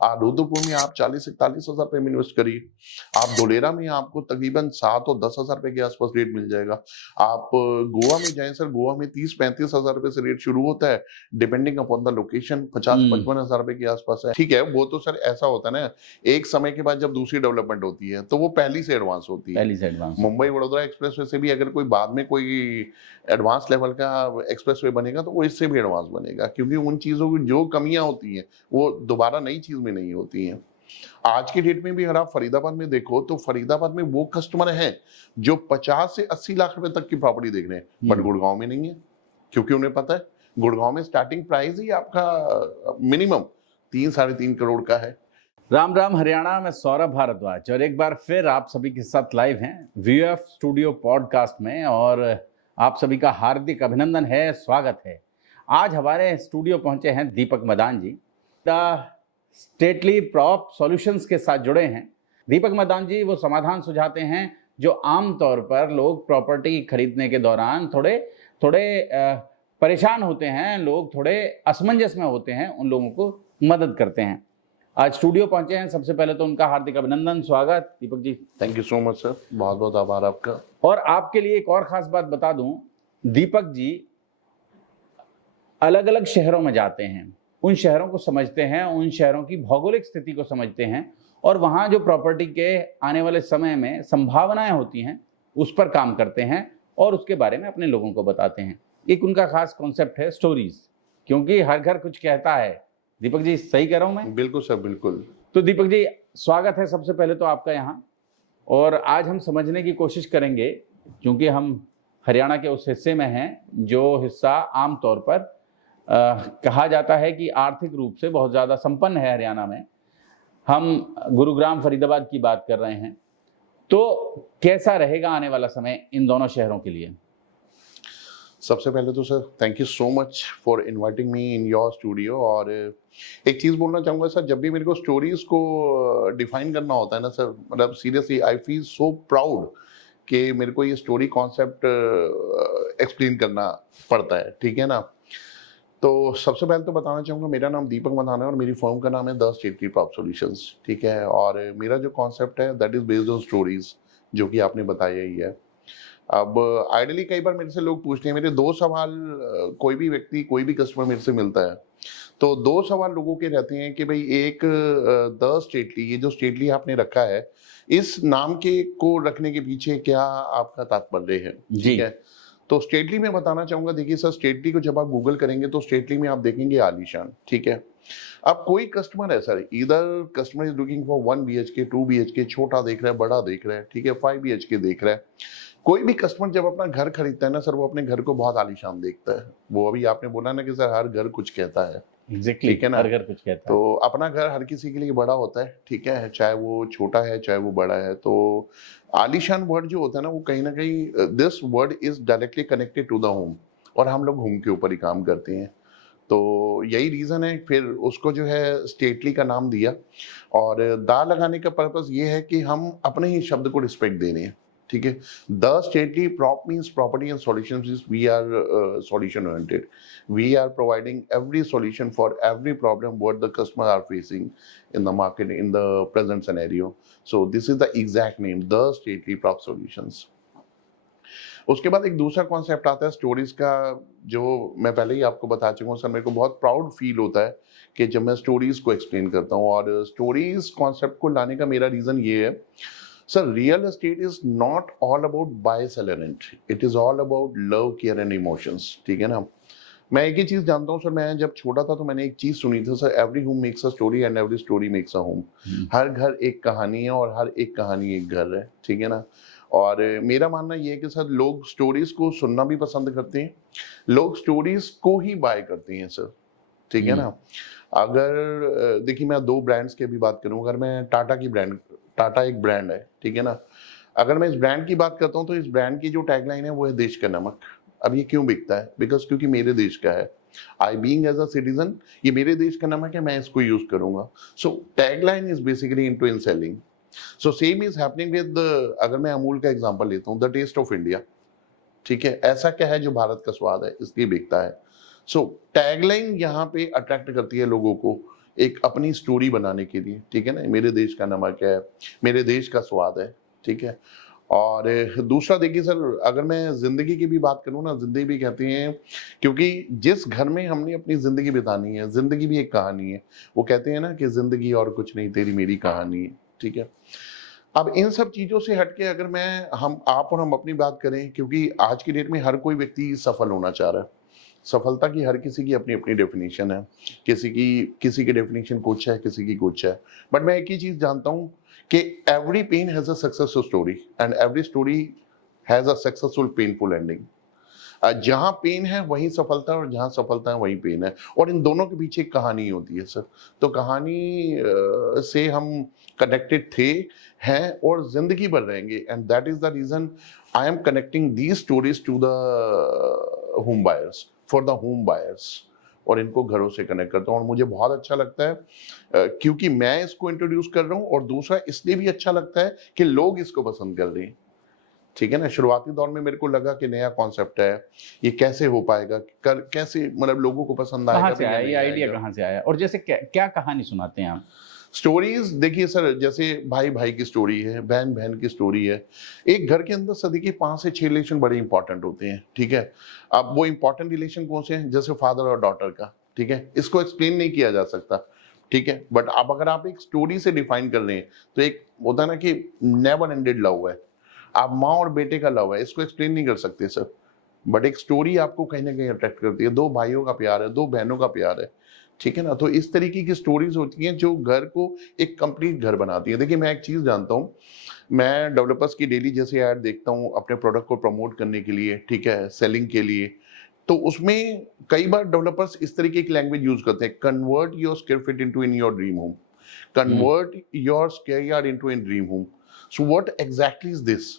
रुद्रपुर में आप 40-41 हजार रुपए में इन्वेस्ट करिए। आप धोलेरा में आपको तकरीबन 7 और 10 हजार रुपए के आसपास रेट मिल जाएगा। आप गोवा में जाएं सर, गोवा में 30-35 हजार रुपए से रेट शुरू होता है, डिपेंडिंग अपॉन द लोकेशन 50-55 हजार रुपए के आसपास है। ठीक है, वो तो सर ऐसा होता है ना, एक समय के बाद जब दूसरी डेवलपमेंट होती है तो वो पहली से एडवांस होती है। पहली से एडवांस। मुंबई वडोदरा एक्सप्रेसवे से भी अगर कोई बाद में कोई एडवांस लेवल का एक्सप्रेसवे बनेगा तो वो इससे भी एडवांस बनेगा, क्योंकि उन चीजों की जो कमियां होती हैं वो दोबारा नई चीज में नहीं होती हैं। आज की डेट में भी अगर आप फरीदाबाद में देखो तो फरीदाबाद में वो कस्टमर हैं जो 50 से 80 लाख रुपए तक की प्रॉपर्टी देख रहे हैं, बट गुड़गांव में नहीं है, क्योंकि उन्हें पता है गुड़गांव में स्टार्टिंग प्राइस ही आपका मिनिमम 3-3.5 करोड़ का है। राम राम हरियाणा में सौरभ भारद्वाज और एक बार फिर आप सभी के साथ लाइव हैं वीएफ स्टूडियो पॉडकास्ट में, और आप सभी का हार्दिक अभिनंदन है, स्वागत है। आज हमारे स्टूडियो पहुंचे हैं दीपक मदान जी, द स्टेटली प्रॉप सॉल्यूशंस के साथ जुड़े हैं। दीपक मदान जी वो समाधान सुझाते हैं जो आमतौर पर लोग प्रॉपर्टी खरीदने के दौरान थोड़े परेशान होते हैं, लोग थोड़े असमंजस में होते हैं, उन लोगों को मदद करते हैं। आज स्टूडियो पहुंचे हैं, सबसे पहले तो उनका हार्दिक अभिनंदन, स्वागत Deepak ji. Thank you so much sir, बहुत बहुत आभार आपका। और आपके लिए एक और खास बात बता दूं, दीपक जी अलग अलग शहरों में जाते हैं, उन शहरों को समझते हैं, उन शहरों की भौगोलिक स्थिति को समझते हैं, और वहां जो प्रॉपर्टी के आने वाले समय में संभावनाएं होती हैं उस पर काम करते हैं और उसके बारे में अपने लोगों को बताते हैं। एक उनका खास कॉन्सेप्ट है स्टोरीज, क्योंकि हर घर कुछ कहता है। दीपक जी सही कह रहा हूं मैं? बिल्कुल सर, बिल्कुल। तो दीपक जी स्वागत है सबसे पहले तो आपका यहाँ, और आज हम समझने की कोशिश करेंगे, क्योंकि हम हरियाणा के उस हिस्से में हैं जो हिस्सा आमतौर पर कहा जाता है कि आर्थिक रूप से बहुत ज़्यादा संपन्न है। हरियाणा में हम गुरुग्राम फरीदाबाद की बात कर रहे हैं, तो कैसा रहेगा आने वाला समय इन दोनों शहरों के लिए? सबसे पहले तो sir thank you so much for inviting me in your studio. और एक चीज़ बोलना चाहूँगा सर, जब भी मेरे को स्टोरीज को डिफाइन करना होता है ना सर, मतलब seriously I feel so proud कि मेरे को ये स्टोरी कॉन्सेप्ट एक्सप्लेन करना पड़ता है, ठीक है ना। तो सबसे पहले तो बताना चाहूँगा, मेरा नाम दीपक मदान है और मेरी फर्म का नाम है द स्टेटली प्रॉप सॉल्यूशंस, ठीक है। और मेरा जो कॉन्सेप्ट है that is based on stories, जो कि आपने बताया ही है। अब आइडियली कई बार मेरे से लोग पूछते हैं, मेरे दो सवाल, कोई भी व्यक्ति, कोई भी कस्टमर मेरे से मिलता है तो दो सवाल लोगों के रहते हैं कि भाई एक द स्टेटली, ये जो स्टेटली आपने रखा है, इस नाम के को रखने के पीछे क्या आपका तात्पर्य है, ठीक है। तो स्टेटली में बताना चाहूंगा, देखिए सर, स्टेटली को जब आप गूगल करेंगे तो स्टेटली में आप देखेंगे आलीशान, ठीक है। अब कोई कस्टमर है सर, इधर customer is looking for 1 BHK 2 BHK, छोटा देख रहा है, बड़ा देख रहा है, ठीक है, 5 BHK देख रहा है। कोई भी कस्टमर जब अपना घर खरीदता है ना सर, वो अपने घर को बहुत आलीशान देखता है। वो अभी आपने बोला ना कि सर हर घर कुछ कहता है, एग्जैक्टली, ठीक है ना, हर घर कुछ कहता है। तो अपना घर हर किसी के लिए बड़ा होता है, ठीक है, चाहे वो छोटा है चाहे वो बड़ा है। तो आलीशान वर्ड जो होता है ना, वो कहीं ना कहीं this word is directly connected to the home, और हम लोग होम के ऊपर ही काम करते हैं। तो यही रीज़न है, फिर उसको जो है स्टेटली का नाम दिया। और दा लगाने का पर्पस ये है कि हम अपने ही शब्द को रिस्पेक्ट दे रहे हैं, ठीक है। The stately prop means property and solutions, we are solution oriented, we are providing every solution for every problem what the customer are facing in the market in the present scenario. So this is the exact name, the stately prop solutions. उसके बाद एक दूसरा concept आता है stories का, जो मैं पहले ही आपको बता चुका हूँ सर। मेरे को बहुत प्राउड फील होता है कि जब मैं स्टोरीज को एक्सप्लेन करता हूँ, और स्टोरीज कॉन्सेप्ट को लाने का मेरा रीजन ये है sir, real estate is not all about buy sell and rent, it is all about love, care and emotions, ठीक है ना। मैं एक ही चीज जानता हूँ सर, मैं जब छोटा था तो मैंने एक चीज सुनी थी sir, every home makes a story and every story makes a home. हर घर एक कहानी है और हर एक कहानी एक घर है, ठीक है ना। और मेरा मानना ये है कि सर लोग स्टोरीज को सुनना भी पसंद करते हैं, लोग स्टोरीज को ही बाय करते हैं सर, ठीक है ना। अगर देखिए, मैं 2 ब्रांड्स की भी बात करूं, अगर मैं टाटा एक ब्रांड है, ठीक है ना, अगर मैं इस ब्रांड की बात करता हूं तो इस ब्रांड की जो टैगलाइन है वो है देश का नमक। अब ये क्यों बिकता है? बिकॉज क्योंकि मेरे देश का है, I being as a citizen, ये मेरे देश का नमक है, मैं इसको यूज करूंगा। So tagline is basically into in selling. So same is happening with, अगर मैं अमूल का एग्जांपल लेता हूँ, द टेस्ट ऑफ इंडिया, ठीक है, ऐसा क्या है जो भारत का स्वाद है, इसलिए बिकता है। सो टैगलाइन यहाँ पे अट्रैक्ट करती है लोगों को एक अपनी स्टोरी बनाने के लिए, ठीक है ना, मेरे देश का नमक है, मेरे देश का स्वाद है, ठीक है। और दूसरा देखिए सर, अगर मैं जिंदगी की भी बात करूं ना, जिंदगी भी कहते हैं, क्योंकि जिस घर में हमने अपनी जिंदगी बितानी है, जिंदगी भी एक कहानी है। वो कहते हैं ना कि जिंदगी और कुछ नहीं, तेरी मेरी कहानी है, ठीक है। अब इन सब चीजों से हटके अगर मैं हम आप और हम अपनी बात करें, क्योंकि आज की डेट में हर कोई व्यक्ति सफल होना चाह रहा है। सफलता की हर किसी की अपनी अपनी डेफिनेशन है, किसी की डेफिनेशन कुछ है, किसी की कुछ है। बट मैं एक ही चीज जानता हूं कि every pain has a successful story and every story has a successful painful ending. जहां पेन है वहीं सफलता है, और जहां सफलता है वहीं पेन है, और इन दोनों के पीछे एक कहानी होती है सर। तो कहानी से हम कनेक्टेड थे, हैं, और जिंदगी भर रहेंगे। And that is the reason I am connecting these stories to the home buyers, for the home buyers, और इनको घरों से कनेक्ट करता हूँ। और मुझे बहुत अच्छा लगता है क्योंकि मैं इसको इंट्रोड्यूस कर रहा हूँ, और दूसरा इसलिए भी अच्छा लगता है कि लोग इसको पसंद कर रहे हैं, ठीक है ना। शुरुआती दौर में मेरे को लगा कि नया कॉन्सेप्ट है, ये कैसे हो पाएगा, कैसे मतलब लोगों को पसंद आएगा, कहाँ से आया ये आइडिया, कहाँ से आया? और जैसे क्या कहानी सुनाते हैं आप? स्टोरीज देखिए सर, जैसे भाई भाई की स्टोरी है, बहन बहन की स्टोरी है। एक घर के अंदर सदी के 5 से 6 रिलेशन बड़े इंपॉर्टेंट होते हैं, ठीक है। अब वो इंपॉर्टेंट रिलेशन कौन से हैं? जैसे फादर और डॉटर का, ठीक है, इसको एक्सप्लेन नहीं किया जा सकता, ठीक है। बट अब अगर आप एक स्टोरी से डिफाइन कर रहे हैं, तो एक होता है ना कि नेवर एंडेड लव है, आप माँ और बेटे का लव है, इसको एक्सप्लेन नहीं कर सकते सर। बट एक स्टोरी आपको कहीं ना कहीं अट्रैक्ट करती है, 2 भाइयों का प्यार है, 2 बहनों का प्यार है, ठीक है ना। तो इस तरीके की स्टोरीज होती हैं जो घर को एक कंप्लीट घर बनाती है। देखिए मैं एक चीज जानता हूँ, मैं डेवलपर्स की डेली जैसे ऐड देखता हूँ अपने प्रोडक्ट को प्रमोट करने के लिए, ठीक है, सेलिंग के लिए। तो उसमें कई बार डेवलपर्स इस तरीके की लैंग्वेज यूज करते हैं, convert your square feet into in your dream home, convert your square yard into in dream home. So what exactly is this?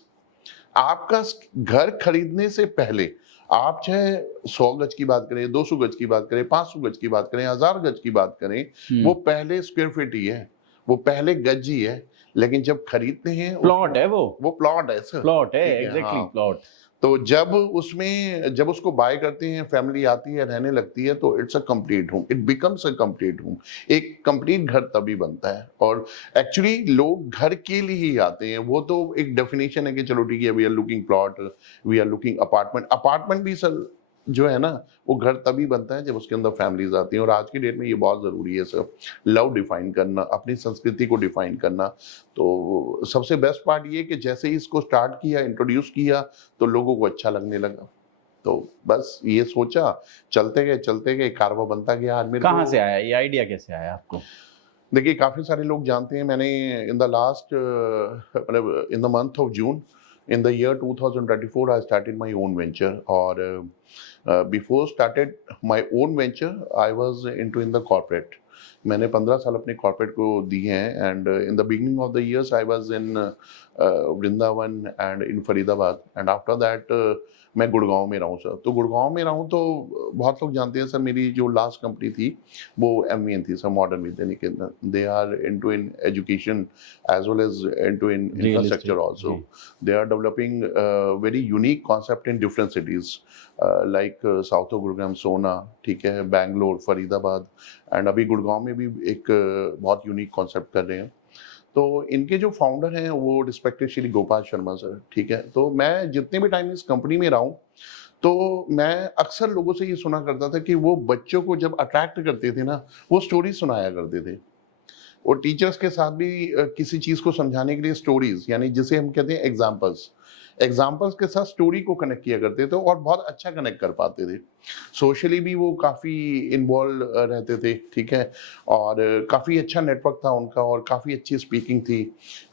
आपका घर खरीदने से पहले आप चाहे 100 गज की बात करें, 200 गज की बात करें, 500 गज की बात करें, 1000 गज की बात करें, वो पहले स्क्वायर फीट ही है, वो पहले गज ही है। लेकिन जब खरीदते हैं, प्लॉट है, वो प्लॉट है सर, प्लॉट है, ठीक है, एग्जैक्टली हाँ। प्लॉट। तो जब उसको बाय करते हैं, फैमिली आती है, रहने लगती है, तो it's a complete home, it becomes a complete home. एक कंप्लीट घर तभी बनता है। और एक्चुअली लोग घर के लिए ही आते हैं, वो तो एक डेफिनेशन है कि चलो ठीक है, we are looking plot, we are looking apartment. Apartment भी सर जो है ना, वो घर तभी बनता है जब उसके अंदर फैमिलीज आती हैं। और आज की डेट में ये बहुत जरूरी है सर, लव डिफाइन करना, अपनी संस्कृति को डिफाइन करना। तो सबसे बेस्ट पार्ट ये कि जैसे ही इसको स्टार्ट किया, इंट्रोड्यूस किया, तो लोगों को अच्छा लगने लगा। तो बस ये सोचा, चलते गए कारवा बनता गया। आज मेरे कहाँ को से आया ये आइडिया, कैसे आया आपको? देखिए काफी सारे लोग जानते हैं, मैंने इन द लास्ट मतलब in the month of June in the year 2024 I started my own venture. और before started my own venture I was into in the corporate. मैंने 15 साल अपने कॉर्पोरेट को दिए हैं। And in the beginning of the years I was in Vrindavan and in Faridabad, and after that मैं गुड़गांव में रहा हूँ सर। तो गुड़गांव में रहा हूँ तो बहुत लोग जानते हैं सर, मेरी जो लास्ट कंपनी थी वो MVN थी sir, modern Vidya Niketan. They are into in education as well as into in infrastructure also. They are developing very unique concept in different cities like south of Gurugram, Sohna, ठीक है, बैंगलोर, फरीदाबाद, एंड अभी गुड़गांव में भी एक बहुत यूनिक कॉन्सेप्ट कर रहे हैं। तो इनके जो फाउंडर हैं वो रिस्पेक्टेड श्री गोपाल शर्मा सर, ठीक है। तो मैं जितने भी टाइम इस कंपनी में रहा हूँ, तो मैं अक्सर लोगों से ये सुना करता था कि वो बच्चों को जब अट्रैक्ट करते थे ना, वो स्टोरी सुनाया करते थे। और टीचर्स के साथ भी किसी चीज को समझाने के लिए स्टोरीज, यानी जिसे हम कहते हैं एग्जाम्पल्स के साथ स्टोरी को कनेक्ट किया करते थे, और बहुत अच्छा कनेक्ट कर पाते थे। सोशली भी वो काफ़ी इन्वॉल्व रहते थे, ठीक है, और काफ़ी अच्छा नेटवर्क था उनका, और काफ़ी अच्छी स्पीकिंग थी,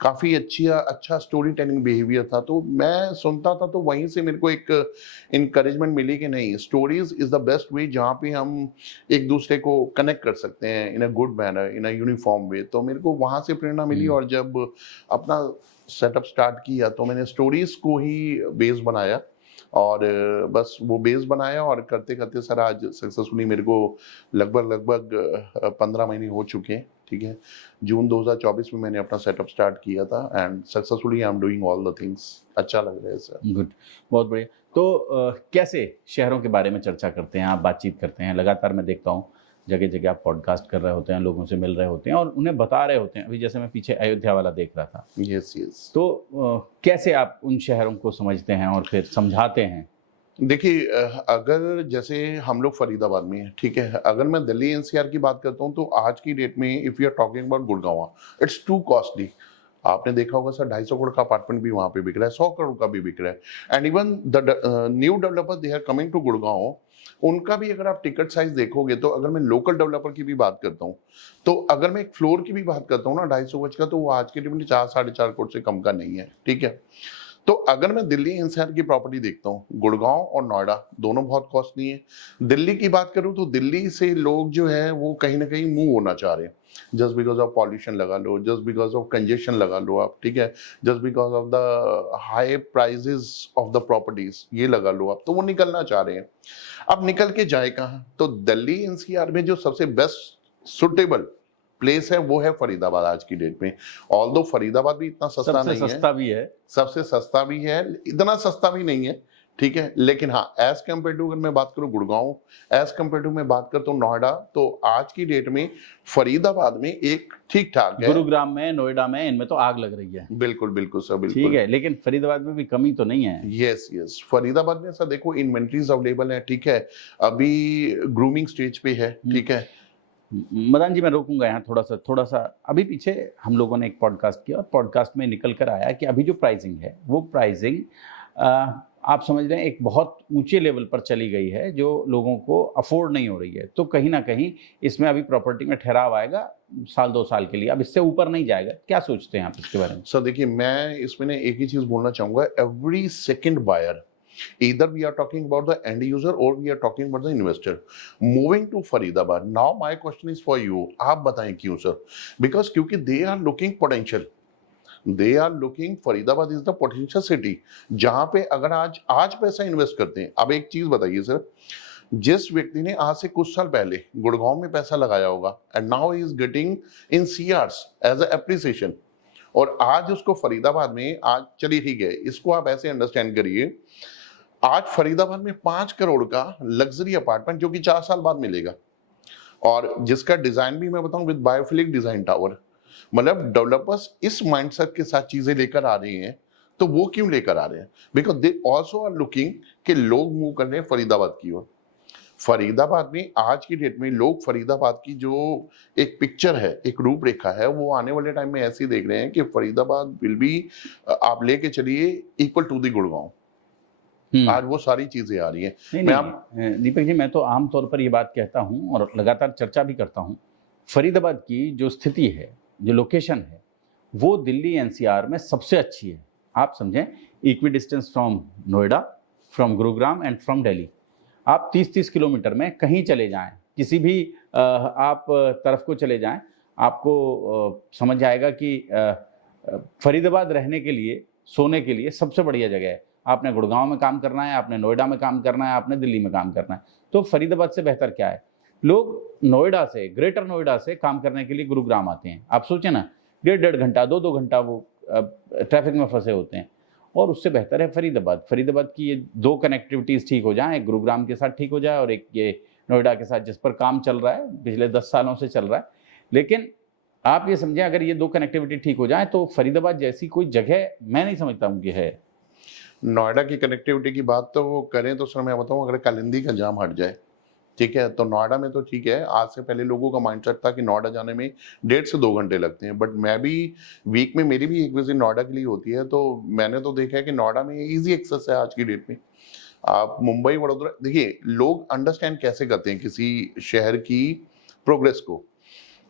काफ़ी अच्छा स्टोरी टेलिंग बिहेवियर था। तो मैं सुनता था, तो वहीं से मेरे को एक इनकरेजमेंट मिली कि नहीं, stories is the best way जहाँ पे हम एक दूसरे को कनेक्ट कर सकते हैं in a good manner, in a uniform way. तो मेरे को वहाँ से प्रेरणा मिली, और जब अपना सेटअप स्टार्ट किया तो मैंने स्टोरीज को ही बेस बनाया, और बस वो बेस बनाया, और करते करते सर आज सक्सेसफुली मेरे को लगभग 15 महीने हो चुके हैं, ठीक है। जून 2024 में मैंने अपना सेटअप स्टार्ट किया था, and successfully I am doing all the things. अच्छा लग रहा है सर। गुड, बहुत बढ़िया। तो कैसे शहरों के बारे में चर्चा करते हैं आप, बातचीत करते हैं? लगातार मैं देखता हूँ जगह जगह आप पॉडकास्ट कर रहे होते हैं, लोगों से मिल रहे होते हैं और उन्हें बता रहे होते हैं। अभी जैसे मैं पीछे अयोध्या वाला देख रहा था, यस यस। तो कैसे आप उन शहरों को समझते हैं और फिर समझाते हैं? देखिए अगर जैसे हम लोग फरीदाबाद में हैं, ठीक है, अगर मैं दिल्ली एनसीआर की बात करता हूँ तो आज की डेट में if you are talking about Gurgaon, it's too costly. आपने देखा होगा सर, 250 करोड़ का अपार्टमेंट भी वहां पे बिक रहा है, 100 करोड़ का भी बिक रहा है। And even the new developer they are coming to Gurgaon, उनका भी अगर आप टिकट साइज देखोगे तो अगर मैं लोकल डेवलपर की भी बात करता हूँ, तो अगर मैं एक फ्लोर की भी बात करता हूँ ना 250 गज का, तो वो आज के डेट में 4-4.5 करोड़ से कम का नहीं है, ठीक है। तो अगर मैं दिल्ली एनसीआर की प्रॉपर्टी देखता हूँ, गुड़गांव और नोएडा दोनों बहुत कॉस्टली है। दिल्ली की बात करूँ तो दिल्ली से लोग जो है वो कहीं ना कहीं मूव होना चाह रहे हैं, जस्ट बिकॉज ऑफ पॉल्यूशन लगा लो, जस्ट बिकॉज ऑफ कंजेशन लगा लो आप, ठीक है, just because of the high prices of the properties ये लगा लो आप, तो वो निकलना चाह रहे हैं। अब निकल के जाए कहाँ? तो दिल्ली एनसीआर में जो सबसे बेस्ट सुटेबल प्लेस है वो है फरीदाबाद आज की डेट में। ऑल्दो फरीदाबाद भी इतना सस्ता सबसे नहीं है, सस्ता भी है, सबसे सस्ता भी है, इतना सस्ता भी नहीं है, ठीक है, लेकिन हाँ एज कम्पेयर टू अगर मैं बात करूं गुड़गांव, एज कम्पेयर टू मैं बात करता हूँ नोएडा, तो आज की डेट में फरीदाबाद में एक ठीक ठाक है। गुरुग्राम में, नोएडा में, इनमें तो आग लग रही है। बिल्कुल बिल्कुल सर, बिल्कुल ठीक है, लेकिन फरीदाबाद में भी कमी तो नहीं है। यस यस, फरीदाबाद में सर देखो इन्वेंट्रीज अवेलेबल है, ठीक है, अभी ग्रूमिंग स्टेज पे है, ठीक है। मदन जी मैं रोकूंगा यहाँ थोड़ा सा। अभी पीछे हम लोगों ने एक पॉडकास्ट किया और पॉडकास्ट में निकल कर आया कि अभी जो प्राइसिंग है वो प्राइसिंग आप समझ रहे हैं एक बहुत ऊंचे लेवल पर चली गई है, जो लोगों को अफोर्ड नहीं हो रही है। तो कहीं ना कहीं इसमें अभी प्रॉपर्टी में ठहराव आएगा 1-2 साल के लिए, अब इससे ऊपर नहीं जाएगा। क्या सोचते हैं आप इसके बारे में? सर देखिए मैं इसमें ना एक ही चीज बोलना चाहूंगा, every second buyer, either we are talking about the end user or we are talking about the investor moving to Faridabad. Now my question is for you, आप बताएं क्यों सर? Because क्योंकि they are looking potential, they are looking, Faridabad is the potential city, जहां पे अगर आज पैसा invest करते हैं। अब एक चीज बताइए सर, जिस व्यक्ति ने आज से कुछ साल पहले गुड़गांव में पैसा लगाया होगा and now he is getting in crores as a appreciation, और आज उसको फरीदाबाद में, आज चलिए ठीक है, इसको आप ऐसे अंडरस्टैंड करिए, आज फरीदाबाद में 5 करोड़ का लग्जरी अपार्टमेंट जो कि 4 साल बाद मिलेगा, और जिसका डिजाइन भी मैं बताऊं विद बायोफिलिक डिजाइन टावर, मतलब डेवलपर्स इस माइंडसेट के साथ चीजें लेकर आ रहे हैं। तो वो क्यों लेकर आ रहे हैं? Because they also are looking कि लोग मूव कर रहे हैं फरीदाबाद की ओर। फरीदाबाद में आज की डेट में लोग फरीदाबाद की जो एक पिक्चर है, एक रूपरेखा है, वो आने वाले टाइम में ऐसी देख रहे हैं कि फरीदाबाद विल बी, आप लेके चलिए, इक्वल टू दी गुड़गांव। आज वो सारी चीजें आ रही हैं। दीपक जी मैं तो आमतौर पर ये बात कहता हूँ और लगातार चर्चा भी करता हूँ, फरीदाबाद की जो स्थिति है, जो लोकेशन है, वो दिल्ली एनसीआर में सबसे अच्छी है। आप समझें, equi distance from Noida, from Gurugram and from Delhi. आप 30-30 किलोमीटर में कहीं चले जाएं, किसी भी आप तरफ को चले जाएं, आपको समझ आएगा कि फरीदाबाद रहने के लिए, सोने के लिए सबसे बढ़िया जगह है। आपने गुड़गांव में काम करना है, आपने नोएडा में काम करना है, आपने दिल्ली में काम करना है, तो फरीदाबाद से बेहतर क्या है? लोग नोएडा से, ग्रेटर नोएडा से काम करने के लिए गुरुग्राम आते हैं। आप सोचें ना, 1.5 घंटा, 2-2 घंटा वो ट्रैफिक में फंसे होते हैं, और उससे बेहतर है फरीदाबाद। फरीदाबाद की ये 2 कनेक्टिविटीज़ ठीक हो जाएं, एक गुरुग्राम के साथ ठीक हो जाए और एक ये नोएडा के साथ, जिस पर काम चल रहा है, पिछले 10 सालों से चल रहा है। लेकिन आप ये समझें, अगर ये 2 कनेक्टिविटी ठीक हो जाए तो फरीदाबाद जैसी कोई जगह मैं नहीं समझता हूँ कि है। नोएडा की कनेक्टिविटी की बात तो करें तो सर मैं बताऊं, अगर कालिंदी का जाम हट जाए, ठीक है, तो नोएडा में तो ठीक है। आज से पहले लोगों का माइंडसेट था कि नोएडा जाने में 1.5 से 2 घंटे लगते हैं, बट मैं भी वीक में, मेरी भी एक विजिट नोएडा के लिए होती है, तो मैंने तो देखा है कि नोएडा में इजी एक्सेस है आज की डेट में। आप मुंबई, वडोदरा, देखिए लोग अंडरस्टैंड कैसे करते हैं किसी शहर की प्रोग्रेस को।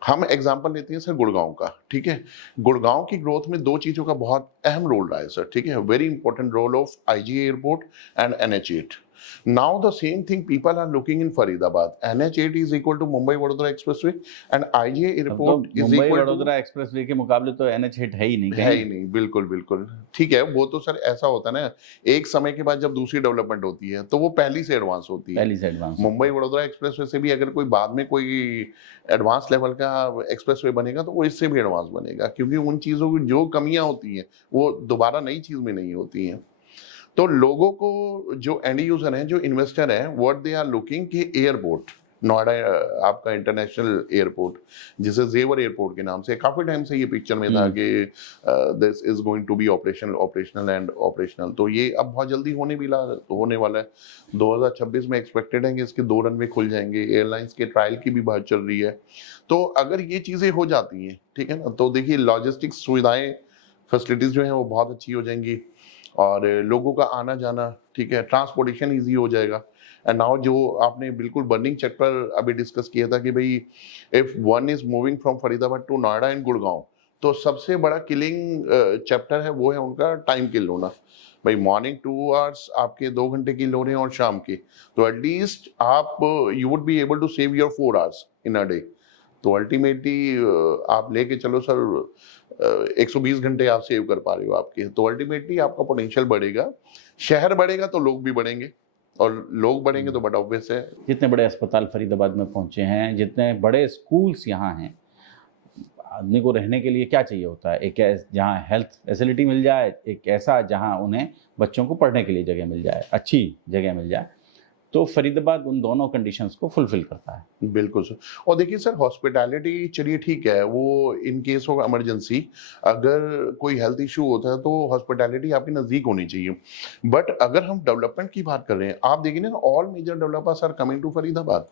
हम एग्जांपल लेते हैं सर गुड़गांव का, ठीक है, गुड़गांव की ग्रोथ में 2 चीजों का बहुत अहम रोल रहा है सर, ठीक है, very important role of IGI airport and NH8। Now the same thing people are looking in Faridabad. NH8 is equal to Mumbai Vadodara Expressway and IGA airport is Mumbai equal to, Vadodara expressway के मुकाबले तो NH8 है ही नहीं, है ही नहीं, बिल्कुल बिल्कुल ठीक है। वो तो सर ऐसा होता है ना, एक समय के बाद जब दूसरी डेवलपमेंट होती है तो वो पहली से एडवांस होती है। पहली से एडवांस। मुंबई वडोदरा एक्सप्रेसवे से भी अगर कोई बाद में कोई एडवांस लेवल का एक्सप्रेसवे बनेगा तो वो इससे भी एडवांस बनेगा, क्योंकि उन चीजों की जो कमियां होती हैं वो दोबारा नई चीज में नहीं होती हैं। तो लोगों को, जो एंड यूजर हैं, जो इन्वेस्टर हैं, व्हाट दे आर लुकिंग कि एयरपोर्ट, नोएडा आपका इंटरनेशनल एयरपोर्ट, जिसे जेवर एयरपोर्ट के नाम से काफी टाइम से ये पिक्चर में था कि this is going to be operational and operational. तो ये अब बहुत जल्दी होने वाला है। 2026 में एक्सपेक्टेड है कि इसके 2 रनवे खुल जाएंगे। एयरलाइंस के ट्रायल की भी बात चल रही है। तो अगर ये चीजें हो जाती हैं, ठीक है ना, तो देखिए लॉजिस्टिक्स सुविधाएं, फैसिलिटीज जो है वो बहुत अच्छी हो जाएंगी और लोगों का आना जाना, ठीक है, ट्रांसपोर्टेशन ईजी हो जाएगा। एंड नाउ जो आपने बिल्कुल बर्निंग चेक पर अभी डिस्कस किया था कि भाई if one is moving from Faridabad to Noida and Gurgaon, तो सबसे बड़ा किलिंग चैप्टर है वो है उनका टाइम किल होना। भाई मॉर्निंग 2 आवर्स आपके 2 घंटे किल हो रहे हैं और शाम के, तो एटलीस्ट आप you would be able to save your 4 hours in a day. तो अल्टीमेटली आप लेके चलो सर 120 घंटे आप सेव कर पा रहे हो आपके, तो अल्टीमेटली आपका पोटेंशियल बढ़ेगा। शहर बढ़ेगा तो लोग भी बढ़ेंगे, और लोग बढ़ेंगे तो बड़ा ऑब्वियस है। जितने बड़े अस्पताल फरीदाबाद में पहुंचे हैं, जितने बड़े स्कूल्स यहाँ हैं, आदमी को रहने के लिए क्या चाहिए होता है? एक जहाँ हेल्थ फैसिलिटी मिल जाए, एक ऐसा जहाँ उन्हें बच्चों को पढ़ने के लिए जगह मिल जाए, अच्छी जगह मिल जाए, तो फरीदाबाद उन दोनों कंडीशंस को फुलफिल करता है। बिल्कुल सर। और देखिए सर, हॉस्पिटैलिटी चलिए ठीक है, वो इन केस ऑफ इमरजेंसी अगर कोई हेल्थ इशू होता है तो हॉस्पिटैलिटी आपके नजदीक होनी चाहिए। बट अगर हम डेवलपमेंट की बात कर रहे हैं, आप देखिए ना, all major developers are coming to Faridabad,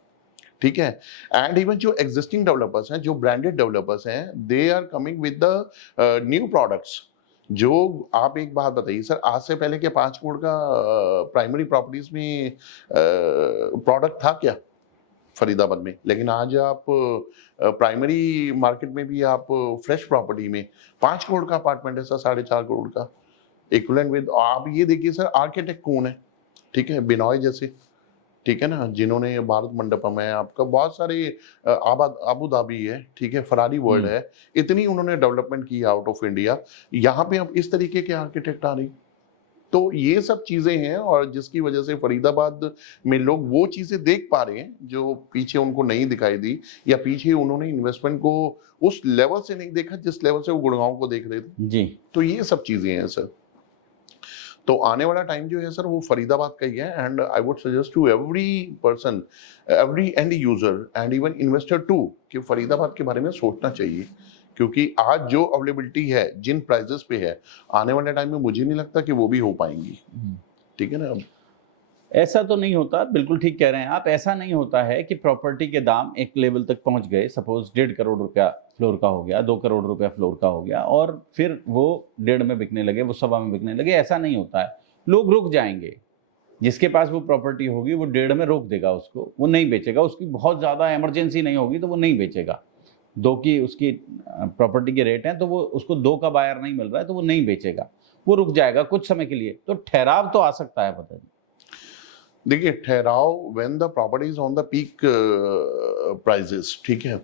ठीक है। एंड इवन जो एग्जिस्टिंग डेवलपर्स हैं, जो ब्रांडेड डेवलपर्स हैं, they are coming with the new products. जो आप एक बात बताइए सर, आज से पहले के 5 करोड़ का प्राइमरी प्रॉपर्टीज में प्रोडक्ट था क्या फरीदाबाद में? लेकिन आज आप प्राइमरी मार्केट में भी आप फ्रेश प्रॉपर्टी में 5 करोड़ का अपार्टमेंट है सर, 4.5 करोड़ का इक्विवेलेंट विद। आप ये देखिए सर, आर्किटेक्ट कौन है, ठीक है, बिनॉय जैसे, ठीक है ना, जिन्होंने भारत मंडपम है आपका, बहुत सारे अबू धाबी है, ठीक है, फरारी वर्ल्ड है, इतनी उन्होंने डेवलपमेंट की आउट ऑफ इंडिया। यहाँ पे अब इस तरीके के आर्किटेक्ट आ रही, तो ये सब चीजें हैं और जिसकी वजह से फरीदाबाद में लोग वो चीजें देख पा रहे हैं जो पीछे उनको नहीं दिखाई दी, या पीछे उन्होंने इन्वेस्टमेंट को उस लेवल से नहीं देखा जिस लेवल से वो गुड़गांव को देख रहे थे जी। तो ये सब चीजें हैं सर। तो आने वाला टाइम जो है सर वो फरीदाबाद का ही है। And I would suggest to every person, every end user and even investor too, कि फरीदाबाद के बारे में सोचना चाहिए, क्योंकि आज जो अवेलेबिलिटी है, जिन प्राइजेस पे है, आने वाले टाइम में मुझे नहीं लगता कि वो भी हो पाएंगी, ठीक है ना। ऐसा तो नहीं होता, बिल्कुल ठीक कह रहे हैं आप। ऐसा नहीं होता है कि प्रॉपर्टी के दाम एक लेवल तक पहुंच गए, सपोज 1.5 करोड़ रुपया फ्लोर का हो गया, 2 करोड़ रुपया फ्लोर का हो गया, और फिर वो 1.5 में बिकने लगे, वो 1.25 में बिकने लगे। ऐसा नहीं होता है। लोग रुक जाएंगे, जिसके पास वो प्रॉपर्टी होगी वो 1.5 में रोक देगा उसको, वो नहीं बेचेगा। उसकी बहुत ज़्यादा इमरजेंसी नहीं होगी तो वो नहीं बेचेगा। 2 की उसकी प्रॉपर्टी के रेट हैं, तो वो उसको 2 का बायर नहीं मिल रहा है तो वो नहीं बेचेगा, वो रुक जाएगा कुछ समय के लिए। तो ठहराव तो आ सकता है, पता नहीं। देखिए ठहराव when the property is on the peak prices, ठीक है।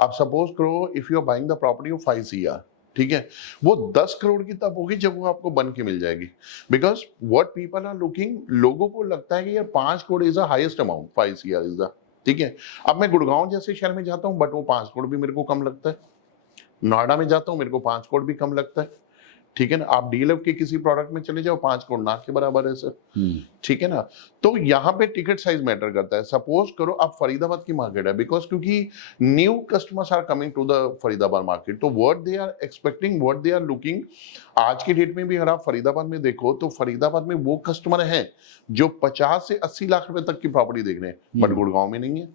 आप सपोज करो if you are buying the property of 5 CR, ठीक है, वो 10 करोड़ की तब होगी जब वो आपको बन के मिल जाएगी। Because what people are looking, लोगों को लगता है कि यार 5 crore is the highest amount, 5 CR is the, ठीक है। अब मैं गुड़गांव जैसे शहर में जाता हूँ बट वो 5 करोड़ भी मेरे को कम लगता है। नोएडा में जाता हूँ, मेरे को 5 करोड़ भी कम लगता है, ठीक है ना। आप डीएलएफ के किसी प्रोडक्ट में चले जाओ, 5 करोड़ ना के बराबर है सर, ठीक है ना। तो यहाँ पे टिकट साइज मैटर करता है। सपोज करो आप फरीदाबाद की मार्केट है, बिकॉज क्योंकि new customers are coming to the Faridabad market, so what they are expecting, what they are looking. आज की डेट में भी अगर आप फरीदाबाद में देखो तो फरीदाबाद में वो कस्टमर हैं जो 50 से 80 लाख रुपए तक की प्रॉपर्टी देख रहे हैं, बट गुड़गांव में नहीं है,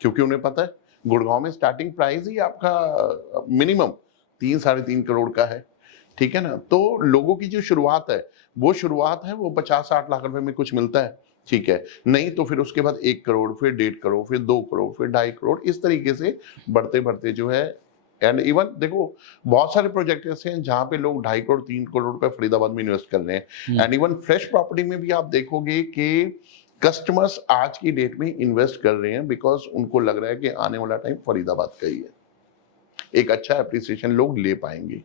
क्योंकि उन्हें पता है गुड़गांव में स्टार्टिंग प्राइस ही आपका मिनिमम 3-3.5 करोड़ का है, ठीक है ना। तो लोगों की जो शुरुआत है वो 50-60 लाख रुपए में कुछ मिलता है, ठीक है, नहीं तो फिर उसके बाद 1 करोड़, फिर 1.5 करोड़, फिर 2 करोड़, फिर 2.5 करोड़, इस तरीके से बढ़ते बढ़ते जो है। एंड इवन देखो बहुत सारे प्रोजेक्ट ऐसे हैं जहां पे लोग 2.5 करोड़ 3 करोड़ रुपए फरीदाबाद में इन्वेस्ट कर रहे हैं। एंड इवन फ्रेश प्रॉपर्टी में भी आप देखोगे कि कस्टमर्स आज की डेट में इन्वेस्ट कर रहे हैं, बिकॉज उनको लग रहा है कि आने वाला टाइम फरीदाबाद का ही है, एक अच्छा एप्रिसिएशन लोग ले पाएंगे।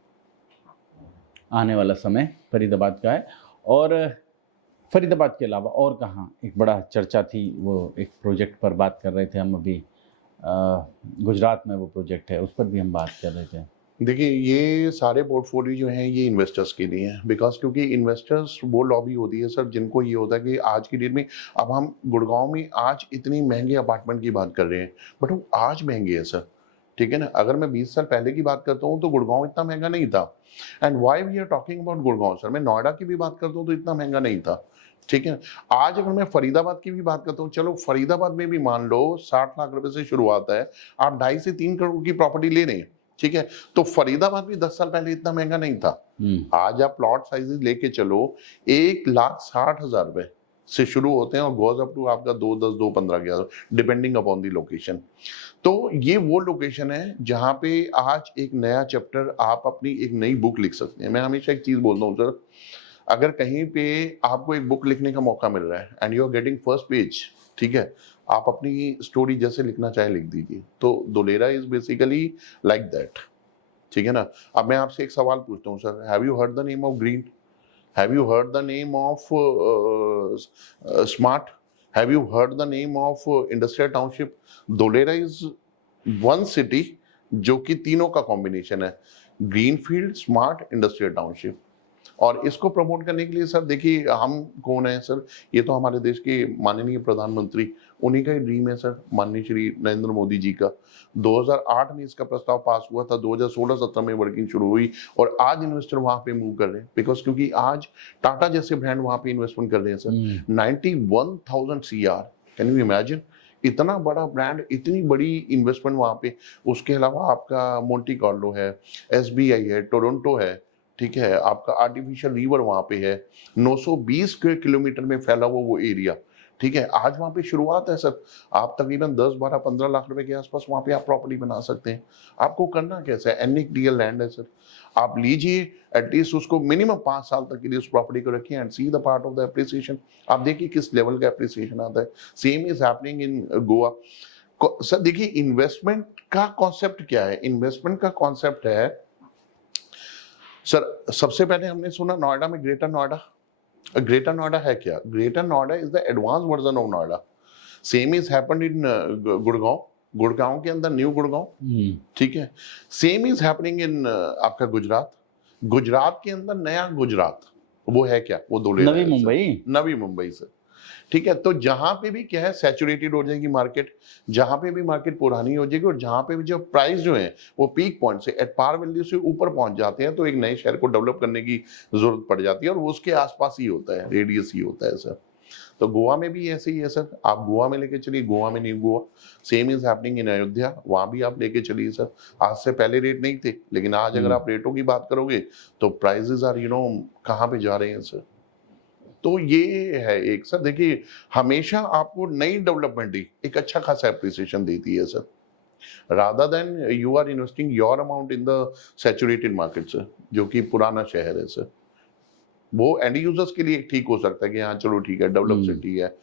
आने वाला समय फरीदाबाद का है। और फरीदाबाद के अलावा और कहाँ एक बड़ा चर्चा थी, वो एक प्रोजेक्ट पर बात कर रहे थे हम अभी, गुजरात में वो प्रोजेक्ट है, उस पर भी हम बात कर रहे थे। देखिए ये सारे पोर्टफोलियो जो हैं ये इन्वेस्टर्स के लिए हैं, बिकॉज क्योंकि इन्वेस्टर्स वो लॉबी होती है सर जिनको ये होता है कि आज की डेट में, अब हम गुड़गांव में आज इतनी महंगे अपार्टमेंट की बात कर रहे हैं, बट वो आज महंगे है सर, ठीक है ना। अगर मैं 20 साल पहले की बात करता हूँ तो गुड़गांव इतना महंगा नहीं था। And why we are talking about Gurgaon sir, मैं नोएडा की भी बात करता हूँ तो इतना महंगा नहीं था, ठीक है। आज अगर मैं फरीदाबाद की भी बात करता हूँ, चलो फरीदाबाद में भी मान लो 60 लाख रुपए से शुरुआत है, आप 2.5 से 3 करोड़ की प्रॉपर्टी ले रहे हैं, ठीक है। तो फरीदाबाद भी 10 साल पहले इतना महंगा नहीं था। आज आप प्लॉट साइजेस लेके चलो 1,60,000 रुपए से शुरू होते हैं और गोज अप टू आपका 2,10, 2,15, 11, डिपेंडिंग अपॉन दी लोकेशन। तो ये वो लोकेशन है जहां पे आज एक नया चैप्टर, आप अपनी एक नई बुक लिख सकते हैं। मैं हमेशा एक चीज बोलता हूँ सर, अगर कहीं पे आपको एक बुक लिखने का मौका मिल रहा है and you are getting first page, ठीक है, आप अपनी स्टोरी जैसे लिखना चाहे लिख दीजिए। तो Dholera is basically like that, ठीक है ना। अब मैं आपसे एक सवाल पूछता हूँ sir, have you heard the name of green? Have you heard the name of smart? Have you heard the name of industrial township? Dholera is one city जो कि तीनों का कॉम्बिनेशन है, ग्रीनफील्ड, स्मार्ट, इंडस्ट्रियल टाउनशिप। और इसको promote करने के लिए सर देखिए हम कौन है सर, ये तो हमारे देश के माननीय प्रधानमंत्री, उन्हीं का ही ड्रीम है सर, माननीय श्री नरेंद्र मोदी जी का। 2008 में इसका प्रस्ताव पास हुआ था, 2016-17 में वर्किंग शुरू हुई और आज इन्वेस्टर वहां पे मूव कर रहे हैं, बिकॉज क्योंकि आज टाटा जैसे ब्रांड वहां पे इन्वेस्टमेंट कर रहे हैं sir. 91,000 CR, can you imagine, इतना बड़ा ब्रांड, इतनी बड़ी इन्वेस्टमेंट वहां पे। उसके अलावा आपका मोंटी कार्लो है, SBI है, टोरंटो है, ठीक है, आपका आर्टिफिशियल रिवर वहां पे है, 920 स्क्वायर किलोमीटर में फैला हुआ वो एरिया, ठीक है। आज वहां पे शुरुआत है सर, आप तकरीबन 10, 12, 15 लाख रुपए के आसपास वहां पे आप प्रॉपर्टी बना सकते हैं। आपको करना कैसा है, एनएक्डीएल लैंड है सर, आप लीजिए, एटलीस्ट उसको मिनिमम 5 साल तक के लिए उस प्रॉपर्टी को रखिए and see the part of the appreciation. आप देखिए किस लेवल का एप्रिसिएशन आता है। Same is happening in Goa sir. देखिए इन्वेस्टमेंट का कॉन्सेप्ट क्या है, इन्वेस्टमेंट का कॉन्सेप्ट है सर, सबसे पहले हमने सुना नोएडा में ग्रेटर नोएडा। ग्रेटर नोएडा है क्या? Greater Noida is the advance version of Noida. Same is happened in Gurgaon, Gurgaon के अंदर न्यू गुड़गांव, ठीक है। सेम इज हैपनिंग इन आपका गुजरात, गुजरात के अंदर नया गुजरात, वो है क्या? वो धोलेरा, नवी मुंबई, नवी मुंबई सर, ठीक है। तो जहां पे भी क्या है, सैचुरेटेड हो जाएगी मार्केट, जहां पे भी मार्केट पुरानी हो जाएगी और जहां पे भी जो प्राइस जो है वो पीक पॉइंट से एट पार वैल्यू से ऊपर पहुंच जाते हैं, तो एक नए शहर को डेवलप करने की जरूरत पड़ जाती है और वो उसके आसपास ही होता है, रेडियस ही होता है सर। तो गोवा में भी ऐसे ही है सर, आप गोवा में लेके चलिए, गोवा में new Goa. Same is happening in Ayodhya, वहां भी आप लेके चलिए सर। आज से पहले रेट नहीं थे, लेकिन आज अगर आप रेटों की बात करोगे तो प्राइजेस आर कहाँ पे जा रहे हैं सर। तो ये है एक सर, देखिए हमेशा आपको नई डेवलपमेंट ही एक अच्छा खासा एप्रिसिएशन देती है sir, rather than you are investing your amount in the saturated market sir, जो कि पुराना शहर है सर। वो एंड यूजर्स के लिए ठीक हो सकता है कि हाँ चलो ठीक है, डेवलप सिटी है,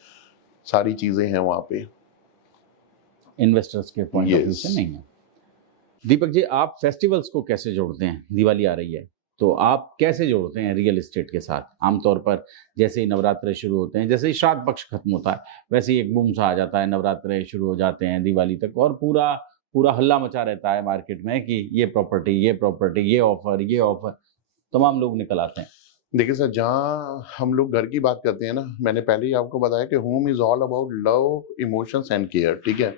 सारी चीजें हैं वहां पे, इन्वेस्टर्स के पॉइंट ऑफ व्यू से नहीं है। दीपक जी, आप फेस्टिवल्स को कैसे जोड़ते हैं? दिवाली आ रही है तो आप कैसे जोड़ते हैं रियल एस्टेट के साथ? आमतौर पर जैसे ही नवरात्रे शुरू होते हैं, जैसे ही श्राद्ध पक्ष खत्म होता है, वैसे ही एक बूम सा आ जाता है, नवरात्रे शुरू हो जाते हैं दिवाली तक, और पूरा पूरा हल्ला मचा रहता है मार्केट में कि ये प्रॉपर्टी, ये प्रॉपर्टी, ये ऑफर, तमाम लोग निकल आते हैं। देखिए सर, जहाँ हम लोग घर की बात करते हैं ना, मैंने पहले ही आपको बताया कि home is all about love, emotions and care, ठीक है,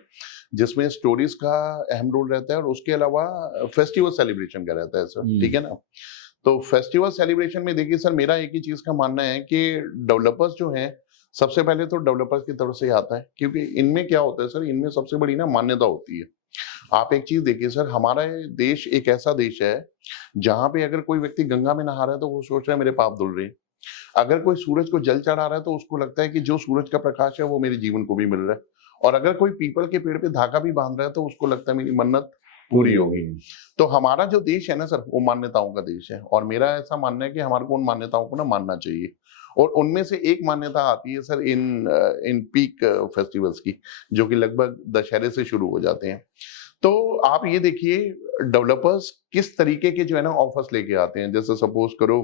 जिसमें स्टोरीज का अहम रोल रहता है और उसके अलावा फेस्टिवल सेलिब्रेशन का रहता है सर, ठीक है ना। तो फेस्टिवल सेलिब्रेशन में देखिए सर, मेरा एक ही चीज का मानना है कि डेवलपर्स जो हैं, सबसे पहले तो डेवलपर्स की तरफ से आता है, क्योंकि इनमें क्या होता है सर, इनमें सबसे बड़ी ना मान्यता होती है। आप एक चीज देखिए सर, हमारा देश एक ऐसा देश है जहां पे अगर कोई व्यक्ति गंगा में नहा रहा है तो वो सोच रहा है मेरे पाप धुल रहे हैं। अगर कोई सूरज को जल चढ़ा रहा है तो उसको लगता है कि जो सूरज का प्रकाश है वो मेरे जीवन को भी मिल रहा है। और अगर कोई पीपल के पेड़ पे धागा भी बांध रहा है तो उसको लगता है मेरी मन्नत पूरी होगी। तो हमारा जो देश है ना सर, वो मान्यताओं का देश है, और मेरा ऐसा मानना है कि हमारे को उन मान्यताओं को ना मानना चाहिए। और उनमें से एक मान्यता आती है सर इन पीक फेस्टिवल्स की, जो कि लगभग दशहरे से शुरू हो जाते हैं। तो आप ये देखिए डेवलपर्स किस तरीके के जो है ना ऑफर्स लेके आते हैं। जैसे सपोज करो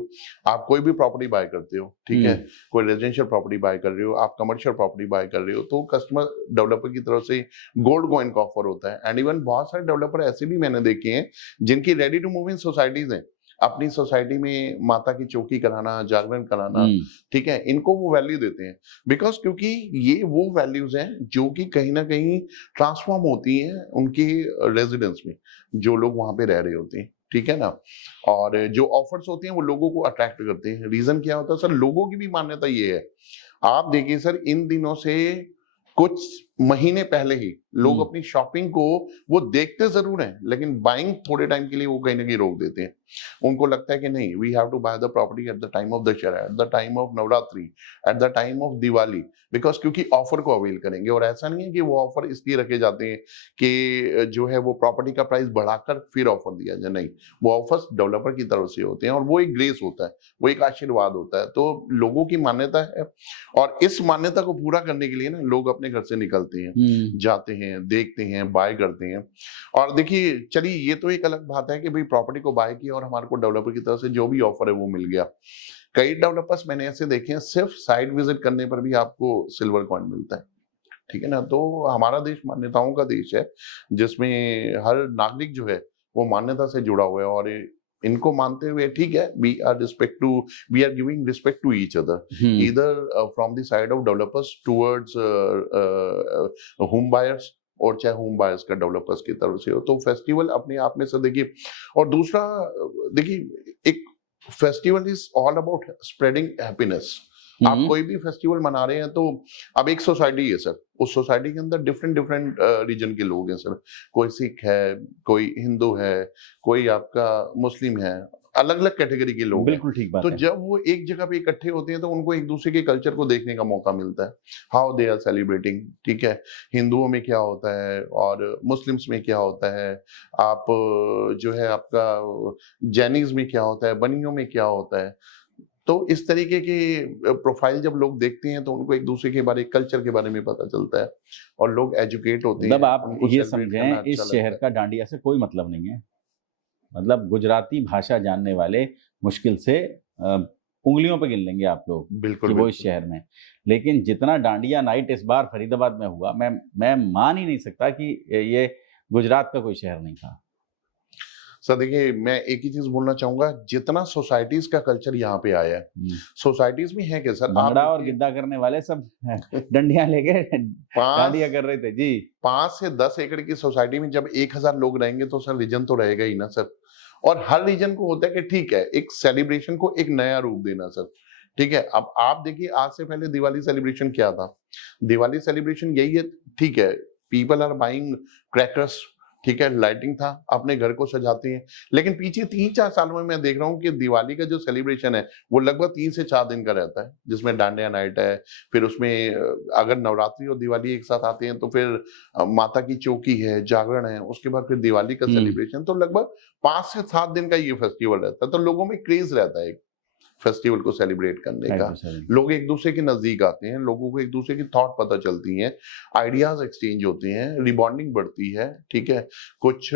आप कोई भी प्रॉपर्टी बाय करते हो, ठीक है, कोई रेजिडेंशियल प्रॉपर्टी बाय कर रहे हो, आप कमर्शियल प्रॉपर्टी बाय कर रहे हो, तो कस्टमर डेवलपर की तरफ से गोल्ड कॉइन का ऑफर होता है। एंड इवन बहुत सारे डेवलपर ऐसे भी मैंने देखे हैं जिनकी ready to move in societies हैं, अपनी सोसाइटी में माता की चौकी कराना, जागरण कराना, ठीक है, इनको वो वैल्यू देते हैं बिकॉज क्योंकि ये वो वैल्यूज हैं जो कि कहीं ना कहीं ट्रांसफॉर्म होती हैं उनके रेजिडेंस में, जो लोग वहां पे रह रहे होते हैं, ठीक है ना। और जो ऑफर्स होते हैं वो लोगों को अट्रैक्ट करते हैं। रीजन क्या होता है सर, लोगों की भी मान्यता ये है। आप देखिए सर, इन दिनों से कुछ महीने पहले ही लोग अपनी शॉपिंग को वो देखते जरूर हैं, लेकिन बाइंग थोड़े टाइम के लिए वो कहीं ना कहीं रोक देते हैं। उनको लगता है कि नहीं, we have to buy the property at the time of Dussehra, at the time of Navratri, at the time of Diwali, because क्योंकि ऑफर को अवेल करेंगे। और ऐसा नहीं है कि वो ऑफर इसलिए रखे जाते हैं कि जो है वो प्रॉपर्टी का प्राइस बढ़ाकर फिर ऑफर दिया जाए, नहीं, वो ऑफर्स डेवलपर की तरफ से होते हैं और वो एक ग्रेस होता है, वो एक आशीर्वाद होता है। तो लोगों की मान्यता है और इस मान्यता को पूरा करने के लिए ना लोग अपने घर से निकलते हैं, जाते हैं, देखते हैं, बाय करते हैं। और देखिए चलिए ये तो एक अलग बात है कि भाई प्रॉपर्टी को बाय किया और हमारे को डेवलपर की तरफ से जो भी ऑफर है वो मिल गया। कई डेवलपर्स मैंने ऐसे देखे हैं सिर्फ साइट विजिट करने पर भी आपको सिल्वर कॉइन मिलता है, ठीक है ना। तो हमारा देश मान्यताओं का देश है जिसमें हर नागरिक जो है वो मान्यता से जुड़ा हुआ है और इनको मानते हुए ठीक है, we are giving respect to each other, either from the side of developers towards home buyers, और चाहे होम बायर्स का डेवलपर्स की तरफ से हो। तो फेस्टिवल अपने आप में से देखिए, और दूसरा देखिए, एक festival is all about spreading happiness. आप कोई भी फेस्टिवल मना रहे हैं तो अब एक सोसाइटी है सर, उस सोसाइटी के अंदर डिफरेंट डिफरेंट रीजन के लोग हैं सर, कोई सिख है, कोई हिंदू है, कोई आपका मुस्लिम है, अलग अलग कैटेगरी के लोग हैं। बिल्कुल ठीक बात तो है। जब वो एक जगह पे इकट्ठे होते हैं तो उनको एक दूसरे के कल्चर को देखने का मौका मिलता है, हाउ दे आर सेलिब्रेटिंग, ठीक है, हिंदुओं में क्या होता है और मुस्लिम्स में क्या होता है, आप जो है आपका जैनिज्म में क्या होता है, बनियों में क्या होता है। तो इस तरीके की प्रोफाइल जब लोग देखते हैं तो उनको एक दूसरे के बारे, कल्चर के बारे में पता चलता है और लोग एजुकेट होते हैं। मतलब आप उनको ये सेलिब्रेट करना समझें, इस अच्छा शहर लगता का डांडिया से कोई मतलब नहीं है। मतलब गुजराती भाषा जानने वाले मुश्किल से उंगलियों पे गिन लेंगे आप लोग है। बिल्कुल कि वो इस बिल्कुल। शहर में। लेकिन जितना डांडिया नाइट इस बार फरीदाबाद में हुआ, मैं मान ही नहीं सकता कि ये गुजरात का कोई शहर नहीं था। सर देखिए, मैं एक ही चीज बोलना चाहूंगा, जितना सोसाइटीज का कल्चर यहाँ पे आया है, सोसाइटीज में है क्या सर, भंगड़ा और गिद्दा करने वाले सब डंडियां लेके डांडिया कर रहे थे जी। 5 से 10 एकड़ की सोसाइटी में जब 1000 लोग रहेंगे तो सर रीजन तो रहेगा ही ना सर। और हर रीजन को होता है कि ठीक है, एक सेलिब्रेशन को एक नया रूप देना सर, ठीक है। अब आप देखिए, आज से पहले दिवाली सेलिब्रेशन क्या था, दिवाली सेलिब्रेशन यही है, ठीक है, पीपल आर बाइंग क्रैकर्स, ठीक है, लाइटिंग था, अपने घर को सजाते हैं। लेकिन पीछे 3-4 सालों में मैं देख रहा हूँ कि दिवाली का जो सेलिब्रेशन है वो लगभग 3 से 4 दिन का रहता है, जिसमें डांडिया नाइट है, फिर उसमें अगर नवरात्रि और दिवाली एक साथ आते हैं तो फिर माता की चौकी है, जागरण है, उसके बाद फिर दिवाली का सेलिब्रेशन। तो लगभग 5 से 7 दिन का ये फेस्टिवल रहता है। तो लोगों में क्रेज रहता है फेस्टिवल को सेलिब्रेट करने का, लोग एक दूसरे के नजदीक आते हैं, लोगों को एक दूसरे की थॉट पता चलती हैं, आइडियाज एक्सचेंज होते हैं, रिबॉन्डिंग बढ़ती है, ठीक है, कुछ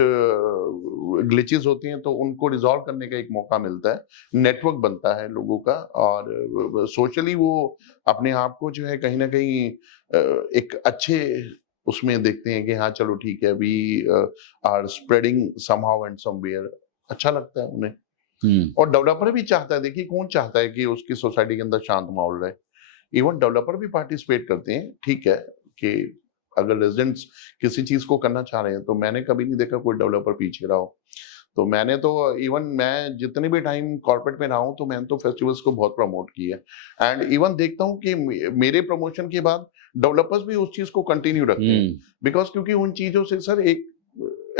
ग्लिचेस होती हैं तो उनको रिजॉल्व करने का एक मौका मिलता है, नेटवर्क बनता है लोगों का, और सोशली वो अपने आप को जो है कहीं ना कहीं एक अच्छे उसमें देखते हैं कि हाँ चलो ठीक है, we are spreading somehow and somewhere, अच्छा लगता है उन्हें। और डेवलपर भी चाहता है, देखिए कौन चाहता है कि उसकी सोसाइटी के अंदर शांत माहौल रहे, इवन डेवलपर भी पार्टिसिपेट करते हैं, ठीक है, कि अगर रेजिडेंट्स किसी चीज को करना चाह रहे हैं तो मैंने कभी नहीं देखा कोई डेवलपर पीछे रहा हो। तो मैंने तो इवन मैं जितने भी टाइम कॉर्पोरेट में रहा हूं तो मैंने तो फेस्टिवल्स को बहुत प्रमोट किया है, एंड इवन देखता हूं कि मेरे प्रमोशन के बाद डेवलपर्स भी उस चीज को कंटिन्यू रखते हैं, बिकॉज क्योंकि उन चीजों से सर एक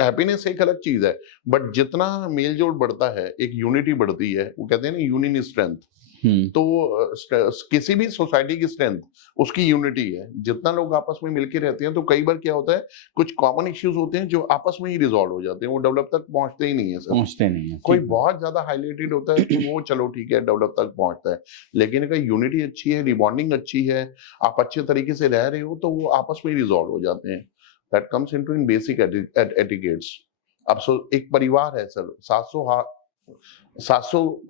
हैप्पीनेस एक अलग चीज है, बट जितना मेल जोल बढ़ता है, एक यूनिटी बढ़ती है, वो कहते हैं ना यूनियन इज स्ट्रेंथ। तो किसी भी सोसाइटी की स्ट्रेंथ उसकी यूनिटी है, जितना लोग आपस में मिलकर रहते हैं। तो कई बार क्या होता है, कुछ कॉमन इश्यूज होते हैं जो आपस में ही रिजॉल्व हो जाते हैं, वो डेवलप तक पहुंचते ही नहीं है सर, पहुंचते नहीं है। कोई बहुत ज्यादा हाईलाइटेड होता है तो वो चलो ठीक है डेवलप तक पहुंचता है, लेकिन अगर यूनिटी अच्छी है, रिबॉन्डिंग अच्छी है, आप अच्छे तरीके से रह रहे हो तो वो आपस में ही रिजॉल्व हो जाते हैं। That comes into in basic etiquettes. अब एक परिवार है सर, 700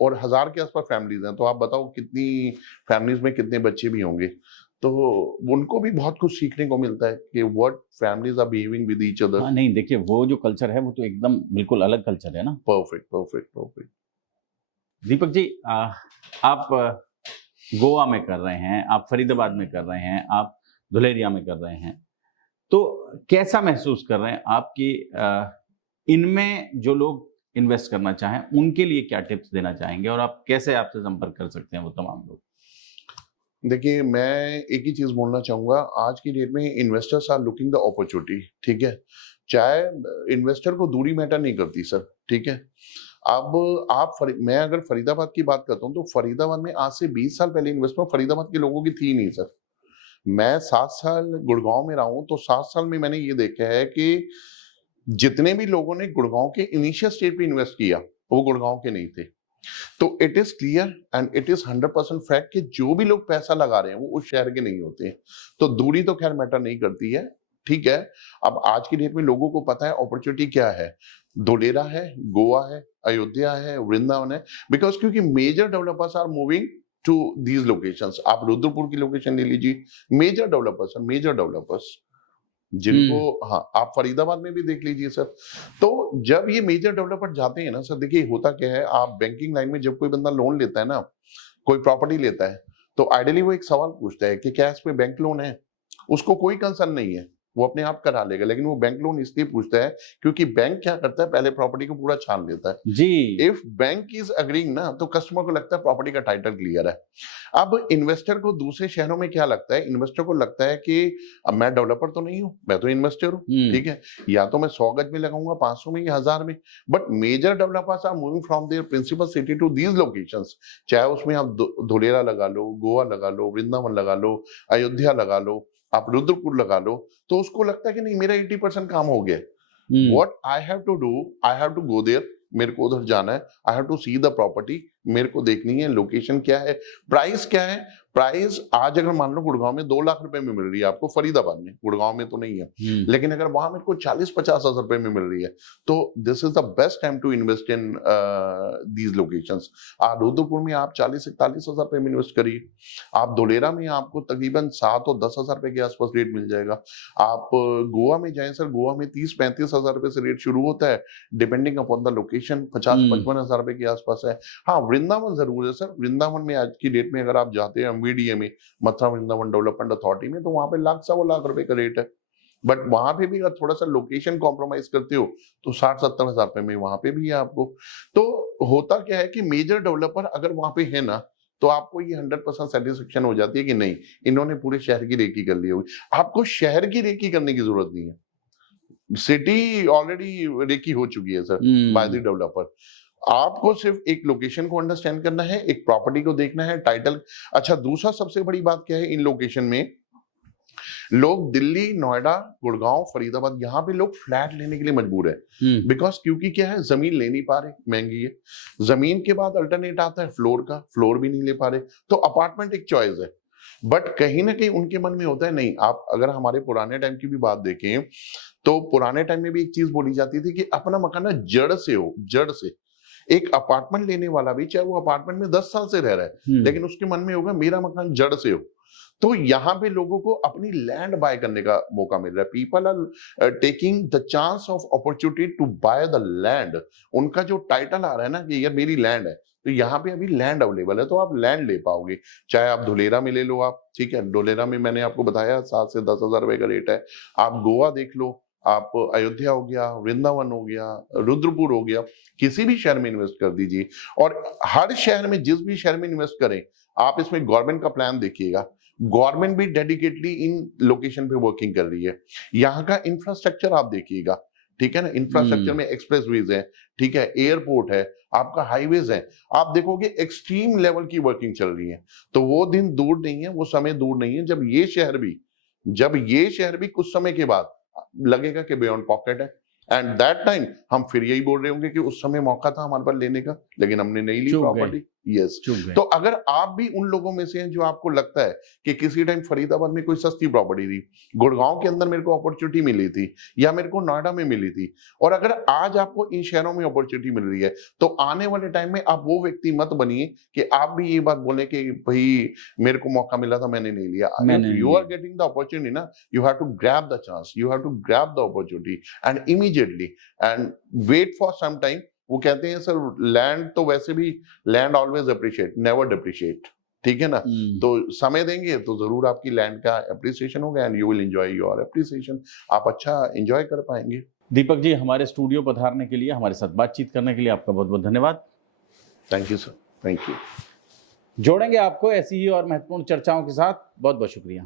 और 1000 के आसपास फैमिलीज हैं, तो आप बताओ कितनी फैमिलीज में कितने बच्चे भी होंगे, तो उनको भी बहुत कुछ सीखने को मिलता है कि what families are behaving with each other. हाँ नहीं, देखिए वो जो कल्चर है वो तो एकदम बिल्कुल अलग कल्चर है ना। Perfect perfect perfect. Deepak ji, आप गोवा में कर रहे हैं, आप फरीदाबाद में कर रहे हैं, आप धुलेरिया में कर रहे हैं, तो कैसा महसूस कर रहे हैं आप कि इनमें जो लोग इन्वेस्ट करना चाहें उनके लिए क्या टिप्स देना चाहेंगे, और आप कैसे आपसे संपर्क कर सकते हैं वो तमाम लोग? देखिए, मैं एक ही चीज बोलना चाहूंगा, आज की डेट में investors are looking the opportunity, ठीक है। चाहे इन्वेस्टर को दूरी मैटर नहीं करती सर, ठीक है। अब मैं अगर फरीदाबाद की बात करता हूँ तो फरीदाबाद में आज से 20 साल पहले इन्वेस्टमेंट फरीदाबाद के लोगों की थी नहीं सर। मैं 7 साल गुड़गांव में रहा हूं, तो 7 साल में मैंने ये देखा है कि जितने भी लोगों ने गुड़गांव के इनिशियल स्टेज पे इन्वेस्ट किया वो गुड़गांव के नहीं थे। तो it is clear and it is 100% fact कि जो भी लोग पैसा लगा रहे हैं वो उस शहर के नहीं होते हैं। तो दूरी तो खैर मैटर नहीं करती है, ठीक है। अब आज की डेट में लोगों को पता है अपॉर्चुनिटी क्या है, धुलेरा है, गोवा है, अयोध्या है, वृंदावन है, बिकॉज क्योंकि major developers are moving to these locations. आप रुद्रपुर की लोकेशन ले लीजिए, मेजर डेवलपर्स जिनको, हाँ, आप फरीदाबाद में भी देख लीजिए सर। तो जब ये मेजर डेवलपर जाते हैं ना सर, देखिए होता क्या है, आप बैंकिंग लाइन में जब कोई बंदा लोन लेता है ना, कोई प्रॉपर्टी लेता है, तो आइडियली वो एक सवाल पूछता है कि क्या इस पे बैंक लोन है। उसको कोई कंसर्न नहीं है, वो अपने आप करा लेगा, लेकिन वो बैंक लोन इसलिए पूछता है क्योंकि बैंक क्या करता है, पहले प्रॉपर्टी को पूरा छान लेता है जी। इफ बैंक इज अग्रीइंग ना, तो कस्टमर को लगता है प्रॉपर्टी का टाइटल क्लियर है। अब इन्वेस्टर को दूसरे शहरों में क्या लगता है, इन्वेस्टर को लगता है कि अब मैं डेवलपर तो नहीं हूं, मैं तो इन्वेस्टर हूं, ठीक है, या तो मैं 100 गज में लगाऊंगा, 500 में या 1000 में। But major developers are moving from their principal city to these locations. चाहे उसमें आप धुलेरा लगा लो, गोवा लगा लो, वृंदावन लगा लो, अयोध्या लगा लो, आप रुद्रपुर लगा लो, तो उसको लगता है कि नहीं मेरा 80% काम हो गया। What I have to do, I have to go there, मेरे को उधर जाना है, I have to see the property, मेरे को देखनी है लोकेशन क्या है, प्राइस क्या है। प्राइस आज अगर मान लो गुड़गांव में 2 लाख रुपए में मिल रही है आपको, फरीदाबाद में, गुड़गांव में तो नहीं है, लेकिन अगर वहां मेरे को 40-50 हजार रुपए में मिल रही है, तो this is the best time to invest in these locations. Rudrapur में आप 40-41 हजार रुपए में इन्वेस्ट करिए। आप धुलेरा में आपको तकरीबन 7 और 10 हजार रुपए के आसपास रेट मिल जाएगा। आप गोवा में जाएं सर, गोवा में 30-35 हजार रुपए से रेट शुरू होता है, डिपेंडिंग अपॉन द लोकेशन 50-55 हजार रुपए के आसपास है। हाँ, वृंदावन जरूर है सर, वृंदावन में आज की डेट में अगर आप जाते हैं MVDA में, मथुरा वृंदावन डेवलपमेंट अथॉरिटी में, तो वहां पे 1,00,000-1,25,00,000 रुपए का रेट है। बट वहां पे भी अगर थोड़ा सा लोकेशन कॉम्प्रोमाइज करते हो तो 60-70 हजार रुपए में वहां पे भी है आपको। तो होता क्या है कि मेजर डेवलपर अगर वहां पे है ना, तो आपको ये 100% सेटिस्फेक्शन हो जाती है कि नहीं, इन्होंने पूरे शहर की रेकी कर ली होगी। आपको शहर की रेकी करने की जरूरत नहीं है, सिटी ऑलरेडी रेकी हो चुकी है सर बाय द डेवलपर। आपको सिर्फ एक लोकेशन को अंडरस्टैंड करना है, एक प्रॉपर्टी को देखना है, टाइटल। अच्छा, दूसरा सबसे बड़ी बात क्या है, इन लोकेशन में लोग दिल्ली, नोएडा, गुड़गांव, फरीदाबाद, यहाँ पे लोग फ्लैट लेने के लिए मजबूर है, बिकॉज क्योंकि क्या है, जमीन ले नहीं पा रहे, महंगी है। जमीन के बाद अल्टरनेट आता है फ्लोर का, फ्लोर भी नहीं ले पा रहे, तो अपार्टमेंट एक चॉइस है। बट कहीं ना कहीं उनके मन में होता है नहीं। आप अगर हमारे पुराने टाइम की भी बात देखें, तो पुराने टाइम में भी एक चीज बोली जाती थी कि अपना मकान ना जड़ से हो, जड़ से। एक अपार्टमेंट लेने वाला भी, चाहे वो अपार्टमेंट में 10 साल से रह रहा है, लेकिन उसके मन में होगा मेरा मकान जड़ से हो। तो यहाँ पे लोगों को अपनी लैंड बाय करने का मौका मिल रहा है। People are taking the chance of opportunity to buy the land. उनका जो टाइटल आ रहा है ना कि यार मेरी लैंड है, तो यहाँ पे अभी लैंड अवेलेबल है, तो आप लैंड ले पाओगे। चाहे आप धुलेरा में ले लो आप, ठीक है, धुलेरा में मैंने आपको बताया 7 से 10 हजार रुपए का रेट है। आप गोवा देख लो, आप अयोध्या हो गया, वृंदावन हो गया, रुद्रपुर हो गया, किसी भी शहर में इन्वेस्ट कर दीजिए। और हर शहर में, जिस भी शहर में इन्वेस्ट करें, आप इसमें गवर्नमेंट का प्लान देखिएगा। गवर्नमेंट भी डेडिकेटली इन लोकेशन पे वर्किंग कर रही है। यहाँ का इंफ्रास्ट्रक्चर आप देखिएगा, ठीक है ना, इंफ्रास्ट्रक्चर में एक्सप्रेसवेज है, ठीक है, एयरपोर्ट है, आपका हाईवेज है, आप देखोगे एक्सट्रीम लेवल की वर्किंग चल रही है। तो वो दिन दूर नहीं है, वो समय दूर नहीं है जब ये शहर भी कुछ समय के बाद लगेगा कि बियॉन्ड पॉकेट है। एंड दैट टाइम हम फिर यही बोल रहे होंगे कि उस समय मौका था हमारे पास लेने का, लेकिन हमने नहीं ली प्रॉपर्टी। यस चूक गए। तो अगर आप भी उन लोगों में से हैं जो आपको लगता है कि किसी टाइम फरीदाबाद में कोई सस्ती प्रॉपर्टी थी, गुड़गांव के अंदर मेरे को अपॉर्चुनिटी मिली थी या मेरे को नोएडा में मिली थी, और अगर आज आपको इन शहरों में अपॉर्चुनिटी मिल रही है, तो आने वाले टाइम में आप वो व्यक्ति मत बनिए कि आप भी ये बात बोले कि भाई मेरे को मौका मिला था मैंने नहीं लिया। You are getting the opportunity ना, you have to grab the chance, you have to grab the opportunity and immediately and wait for some time. वो कहते हैं सर लैंड तो वैसे भी land always appreciate never depreciate, ठीक है ना। तो समय देंगे तो जरूर आपकी लैंड का अप्रिसिएशन होगा and you will enjoy your appreciation, आप अच्छा एंजॉय कर पाएंगे। दीपक जी, हमारे स्टूडियो पधारने के लिए, हमारे साथ बातचीत करने के लिए आपका बहुत बहुत धन्यवाद। Thank you sir, thank you. जोड़ेंगे आपको ऐसी ही और महत्वपूर्ण चर्चाओं के साथ। बहुत बहुत शुक्रिया।